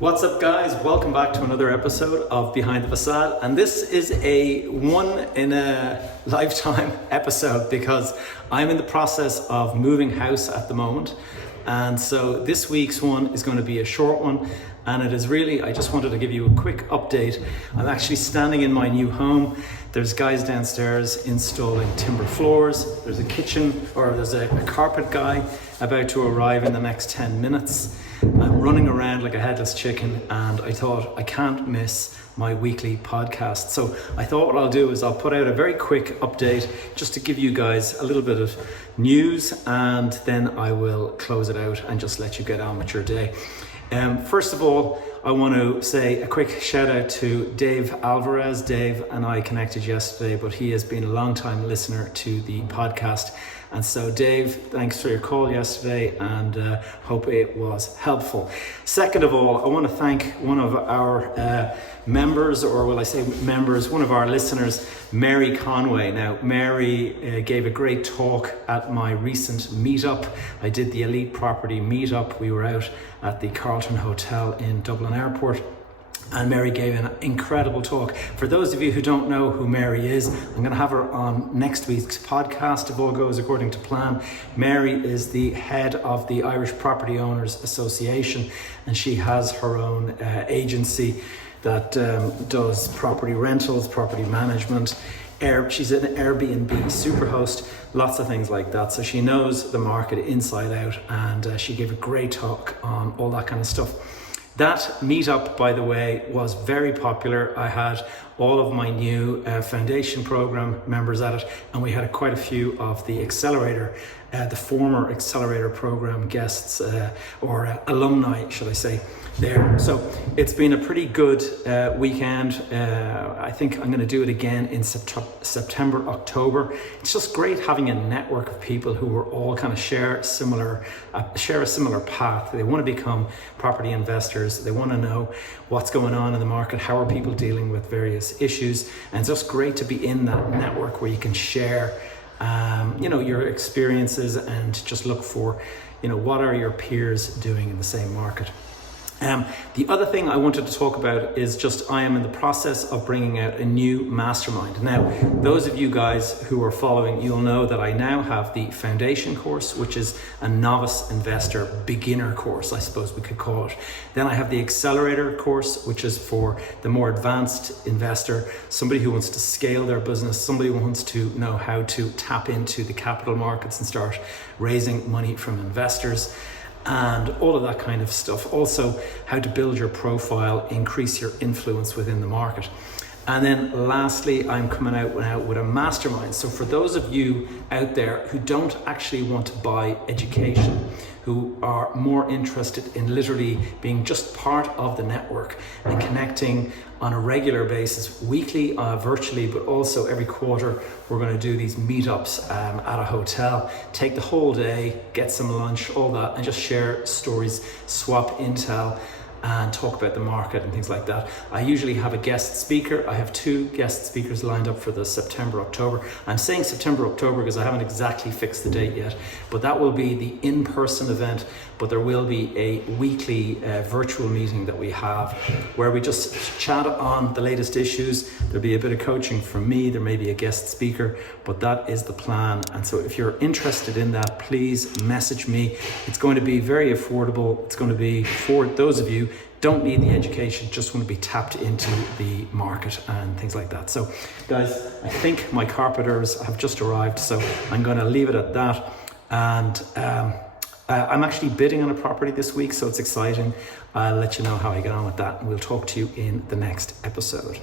What's up, guys? Welcome back to another episode of Behind the Facade, and this is a one in a lifetime episode because I'm in the process of moving house at the moment, and so this week's one is going to be a short one, and it is really, I just wanted to give you a quick update. I'm actually standing in my new home. There's guys downstairs installing timber floors. There's a kitchen, or there's a carpet guy about to arrive in the next 10 minutes. I'm running around like a headless chicken, and I thought I can't miss my weekly podcast. So I thought what I'll do is I'll put out a very quick update just to give you guys a little bit of news, and then I will close it out and just let you get on with your day. First of all, I want to say a quick shout out to Dave Alvarez. Dave and I connected yesterday, but he has been a long time listener to the podcast. And so Dave, thanks for your call yesterday, and hope it was helpful. Second of all, I want to thank one of our members, or will I say members, one of our listeners, Mary Conway. Now, Mary gave a great talk at my recent meetup. I did the Elite Property meetup. We were out at the Carlton Hotel in Dublin Airport, and Mary gave an incredible talk. For those of you who don't know who Mary is, I'm going to have her on next week's podcast if all goes according to plan. Mary is the head of the Irish Property Owners Association, and she has her own agency that does property rentals, property management. She's an Airbnb superhost, lots of things like that. So she knows the market inside out, and she gave a great talk on all that kind of stuff. That meetup, by the way, was very popular. I had all of my new foundation program members at it, and we had quite a few of the accelerator, the former accelerator program guests, or alumni, should I say, there. So it's been a pretty good weekend. I think I'm going to do it again in September, October. It's just great having a network of people who are all kind of share a similar path. They want to become property investors. They want to know what's going on in the market. How are people dealing with various issues? And it's just great to be in that network where you can share your experiences and just look for, what are your peers doing in the same market. The other thing I wanted to talk about is just I am in the process of bringing out a new mastermind. Now, those of you guys who are following, you'll know that I now have the foundation course, which is a novice investor beginner course, I suppose we could call it. Then I have the accelerator course, which is for the more advanced investor, somebody who wants to scale their business, somebody who wants to know how to tap into the capital markets and start raising money from investors, and all of that kind of stuff. Also, how to build your profile, increase your influence within the market. And then lastly, I'm coming out now with a mastermind. So for those of you out there who don't actually want to buy education, who are more interested in literally being just part of the network and connecting on a regular basis, weekly, virtually, but also every quarter, we're going to do these meetups at a hotel, take the whole day, get some lunch, all that, and just share stories, swap intel, and talk about the market and things like that. I usually have a guest speaker. I have 2 guest speakers lined up for the September, October. I'm saying September, October because I haven't exactly fixed the date yet, but that will be the in-person event, but there will be a weekly virtual meeting that we have where we just chat on the latest issues. There'll be a bit of coaching from me. There may be a guest speaker, but that is the plan. And so if you're interested in that, please message me. It's going to be very affordable. It's going to be for those of you don't need the education, just want to be tapped into the market and things like that. So guys, I think my carpenters have just arrived, so I'm going to leave it at that. And I'm actually bidding on a property this week, so it's exciting. I'll let you know how I get on with that, and we'll talk to you in the next episode.